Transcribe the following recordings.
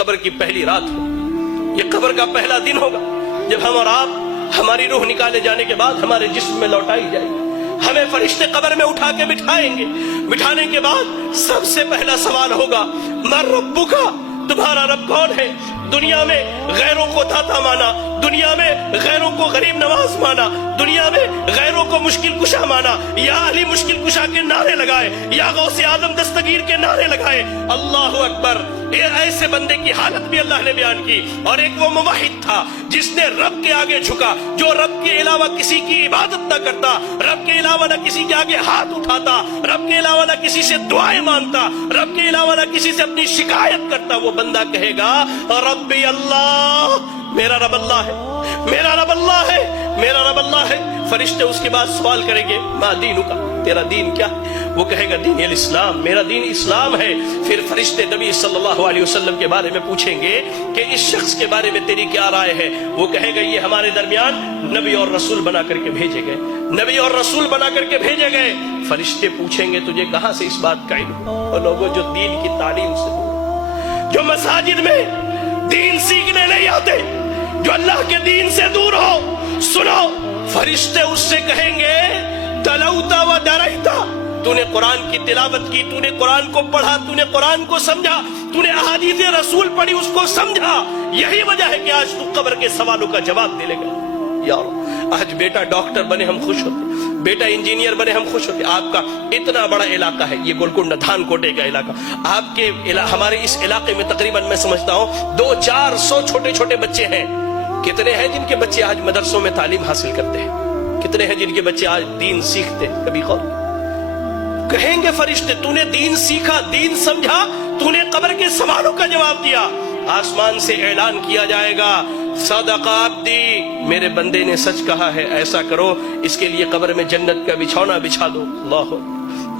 قبر کی پہلی رات ہو، یہ قبر کا پہلا دن ہوگا جب ہم اور آپ ہماری روح نکالے جانے کے بعد ہمارے جسم میں لوٹائی جائے گی۔ ہمیں فرشتے قبر میں اٹھا کے بٹھائیں گے، بٹھانے کے بعد سب سے پہلا سوال ہوگا من ربک، تمہارا رب کون ہے؟ دنیا میں غیروں کو داتا مانا، دنیا میں غیروں کو غریب نواز مانا، دنیا میں غیروں کو مشکل کشا مانا، یا علی مشکل کشا کے نعرے لگائے، یا غوث اعظم دستگیر کے نعرے لگائے۔ اللہ اکبر، ایسے بندے کی حالت بھی اللہ نے بیان کی۔ اور ایک وہ موحد تھا جس نے رب کے آگے جھکا، جو رب کے علاوہ کسی کی عبادت نہ کرتا، رب کے علاوہ نہ کسی کے آگے ہاتھ اٹھاتا، رب کے علاوہ نہ کسی سے دعائیں مانگتا، رب کے علاوہ نہ کسی سے اپنی شکایت کرتا۔ وہ بندہ کہے گا ربی اللہ، میرا رب اللہ ہے، میرا رب اللہ ہے، میرا رب اللہ ہے۔ فرشتے اس کے بعد سوال کریں گے ما دینک، تیرا دین کیا ہے؟ وہ کہے گا دین الاسلام، میرا دین اسلام ہے۔ پھر فرشتے نبی صلی اللہ علیہ وسلم کے بارے میں پوچھیں گے کہ اس شخص کے بارے میں تیری کیا رائے ہے؟ وہ کہے گا یہ ہمارے درمیان نبی اور رسول بنا کر کے بھیجے گئے، نبی اور رسول بنا کر کے بھیجے گئے۔ فرشتے پوچھیں گے تجھے کہاں سے اس بات کا علم؟ اور لوگوں جو دین کی تعلیم سے دور، جو مساجد میں دین سیکھنے نہیں آتے، جو اللہ کے دین سے دور ہو، سنو، فرشتے اس سے کہیں گے تلوتا و درائتا، تو نے قرآن کی تلاوت کی، تو نے قرآن کو پڑھا، تو نے قرآن کو سمجھا، تو نے احادیث رسول پڑھی، اس کو سمجھا، یہی وجہ ہے کہ آج تو قبر کے سوالوں کا جواب دے لے گا۔ یار آج بیٹا ڈاکٹر بنے ہم خوش ہوتے، بیٹا انجینئر بنے ہم خوش ہوتے۔ آپ کا اتنا بڑا علاقہ ہے یہ گولکنڈہ دھان کوٹے کا علاقہ، آپ کے ہمارے اس علاقے میں تقریباً میں سمجھتا ہوں 200-400 چھوٹے چھوٹے بچے ہیں۔ کتنے ہیں جن کے بچے آج مدرسوں میں تعلیم حاصل کرتے ہیں؟ کتنے ہیں جن کے بچے آج دین سیکھتے ہیں؟ کبھی غور کہیں گے فرشتے تو نے دین سیکھا، دین سمجھا، تو نے قبر کے سوالوں کا جواب دیا۔ آسمان سے اعلان کیا جائے گا صدق عبدی، میرے بندے نے سچ کہا ہے، ایسا کرو اس کے لیے قبر میں جنت کا بچھونا بچھا دو۔ اللہ،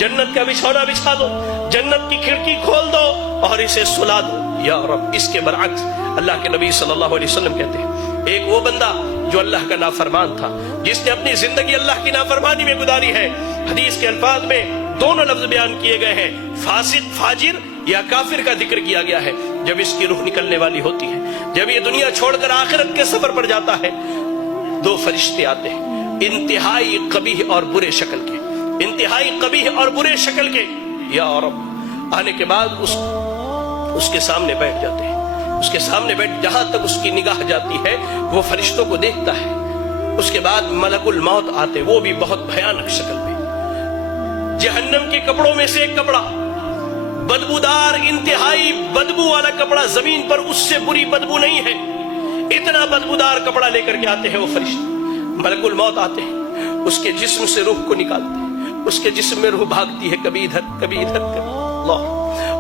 جنت کا بچھونا بچھا دو، جنت کی کھڑکی کھول دو اور اسے سلا دو۔ یا رب، اس کے برعکس اللہ کے نبی صلی اللہ علیہ وسلم کہتے ہیں ایک وہ بندہ جو اللہ کا نافرمان تھا، جس نے اپنی زندگی اللہ کی نافرمانی میں گزاری ہے۔ حدیث کے الفاظ میں دونوں لفظ بیان کیے گئے ہیں، فاسق، فاجر یا کافر کا ذکر کیا گیا ہے۔ جب اس کی روح نکلنے والی ہوتی ہے، جب یہ دنیا چھوڑ کر آخرت کے سفر پر جاتا ہے، دو فرشتے آتے ہیں انتہائی قبیح اور برے شکل کے، انتہائی قبیح اور برے شکل کے۔ یا رب، آنے کے بعد اس کے سامنے بیٹھ جاتے ہیں، اس کے سامنے بیٹھ، جہاں تک اس کی نگاہ جاتی ہے وہ فرشتوں کو دیکھتا ہے۔ اس کے بعد ملک الموت آتے، وہ بھی بہت بھیانک شکل میں، جہنم کے کپڑوں میں سے ایک کپڑا، بدبودار، انتہائی بدبو والا کپڑا، زمین پر اس سے بری بدبو نہیں ہے، اتنا بدبودار کپڑا لے کر کے آتے ہیں وہ فرشتے۔ ملک الموت آتے ہیں، اس کے جسم سے روح کو نکالتے ہیں، اس کے جسم میں روح بھاگتی ہے، کبھی ادھر کبھی ادھر۔ اللہ،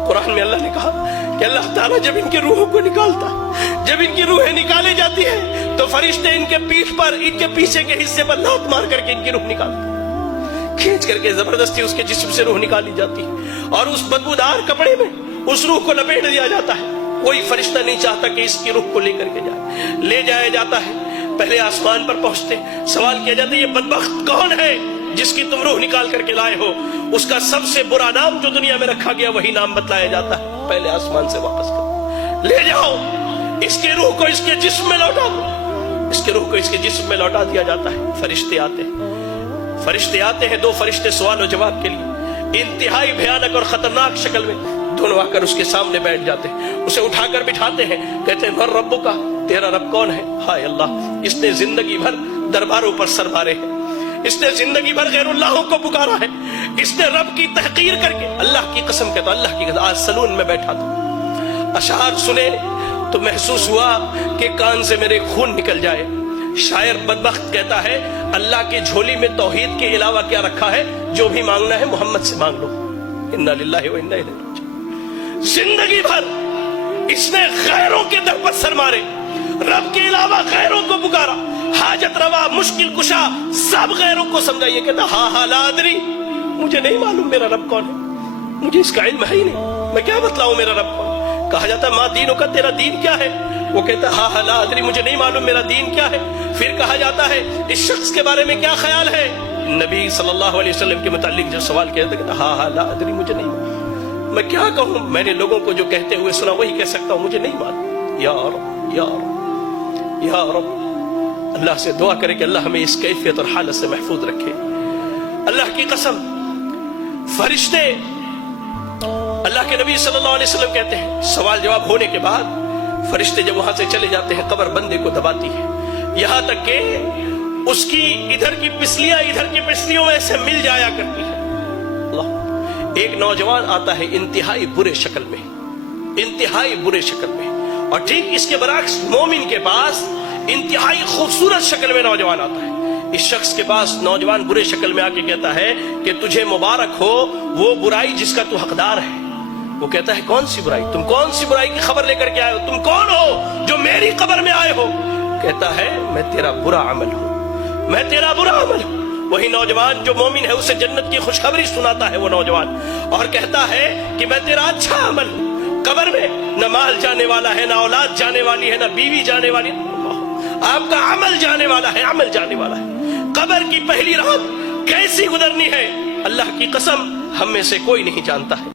قرآن میں اللہ نے کہا کہ اللہ تعالیٰ جب ان کی روحوں کو نکالتا ہے، جب ان کی روحیں نکالے جاتی ہیں تو فرشتے ان کے پیٹھ پر، ان کے پیچھے کے حصے پر لات مار کر کے ان کی روح نکالتے ہیں، کھینچ کر کے زبردستی اس کے جسم سے روح نکالی جاتی ہے، اور اس بدبودار کپڑے میں اس روح کو لپیٹ دیا جاتا ہے۔ کوئی فرشتہ نہیں چاہتا کہ اس کی روح کو لے کر کے جائے، لے جایا جاتا ہے۔ پہلے آسمان پر پہنچتے سوال کیا جاتا ہے یہ بدبخت کون ہے جس کی تم روح نکال کر کے لائے ہو؟ اس کا سب سے برا نام جو دنیا میں رکھا گیا وہی نام بتلایا جاتا ہے، پہلے آسمان سے واپس کر لے جاؤ، اس کی روح کو اس کے جسم میں لوٹا دو۔ اس کی روح کو اس کے جسم میں لوٹا دیا جاتا ہے۔ فرشتے آتے ہیں، فرشتے آتے ہیں، دو فرشتے سوال و جواب کے لیے انتہائی بھیانک اور خطرناک شکل میں دونوں آ کر اس کے سامنے بیٹھ جاتے ہیں، اسے اٹھا کر بٹھاتے ہیں، کہتے ہیں من ربک، تیرا رب کون ہے؟ ہائے اللہ، اس نے زندگی بھر درباروں پر سر مارے ہیں، اس نے زندگی بھر غیر اللہوں کو پکارا ہے، اس نے رب کی تحقیر کر کے، اللہ کی قسم کہتا ہوں، اللہ کی قسم، آج سلون میں بیٹھا تھا، اشعار سنے تو محسوس ہوا کہ کان سے میرے خون نکل جائے۔ شاعر بدبخت کہتا ہے اللہ کی جھولی میں توحید کے علاوہ کیا رکھا ہے؟ جو بھی مانگنا ہے محمد سے مانگ لو۔ انا للہ و انا الیہ راجعون۔ زندگی بھر اس نے غیروں کے در پر سر مارے، رب کے علاوہ غیروں کو پکارا، حاجت روا، مشکل کشا، سب غیروں کو سمجھا۔ یہ کہتا ہاں لا ادری، مجھے نہیں معلوم میرا رب کون ہے، مجھے اس کا علم ہے ہی نہیں، میں کیا بتلاؤں میرا رب کون ہے۔ کہا جاتا ما دینوں کا، تیرا دین کیا ہے؟ وہ کہتا ہاں لا ادری، مجھے نہیں معلوم میرا دین کیا ہے۔ پھر کہا جاتا ہے اس شخص کے بارے میں کیا خیال ہے؟ نبی صلی اللہ علیہ وسلم کے متعلق جو سوال کیا تھا، کہتا ہاں لا ادری، مجھے نہیں معلوم۔ میں کیا کہوں؟ میں نے لوگوں کو جو کہتے ہوئے سنا وہی کہہ سکتا ہوں، مجھے نہیں معلوم۔ یا رب یا رب یا رب، اللہ سے دعا کرے کہ اللہ ہمیں اس کیفیت اور حالت سے محفوظ رکھے۔ اللہ کی قسم، فرشتے، اللہ کے نبی صلی اللہ علیہ وسلم کہتے ہیں سوال جواب ہونے کے بعد فرشتے جب وہاں سے چلے جاتے ہیں قبر بندے کو دباتی ہے، یہاں تک کہ اس کی ادھر کی پسلیاں ادھر کی پسلیوں میں سے مل جایا کرتی ہے۔ اللہ، ایک نوجوان آتا ہے انتہائی برے شکل میں، انتہائی برے شکل میں، اور ٹھیک اس کے برعکس مومن کے پاس انتہائی خوبصورت شکل میں نوجوان آتا ہے۔ اس شخص کے پاس نوجوان برے شکل میں آ کے کہتا ہے کہ تجھے مبارک ہو وہ برائی جس کا تو حقدار ہے۔ وہ کہتا ہے کون سی برائی؟ تم کون سی برائی کی خبر لے کر کے آئے ہو؟ تم کون ہو جو میری قبر میں آئے ہو؟ کہتا ہے میں تیرا برا عمل ہوں، میں تیرا برا عمل ہوں۔ وہی نوجوان جو مومن ہے اسے جنت کی خوشخبری سناتا ہے وہ نوجوان، اور کہتا ہے کہ میں تیرا اچھا عمل ہوں۔ قبر میں نہ مال جانے والا ہے، نہ اولاد جانے والی ہے، نہ بیوی جانے والی ہے، آپ کا عمل جانے والا ہے، عمل جانے والا ہے۔ قبر کی پہلی رات کیسی گزرنی ہے اللہ کی قسم ہم میں سے کوئی نہیں جانتا ہے۔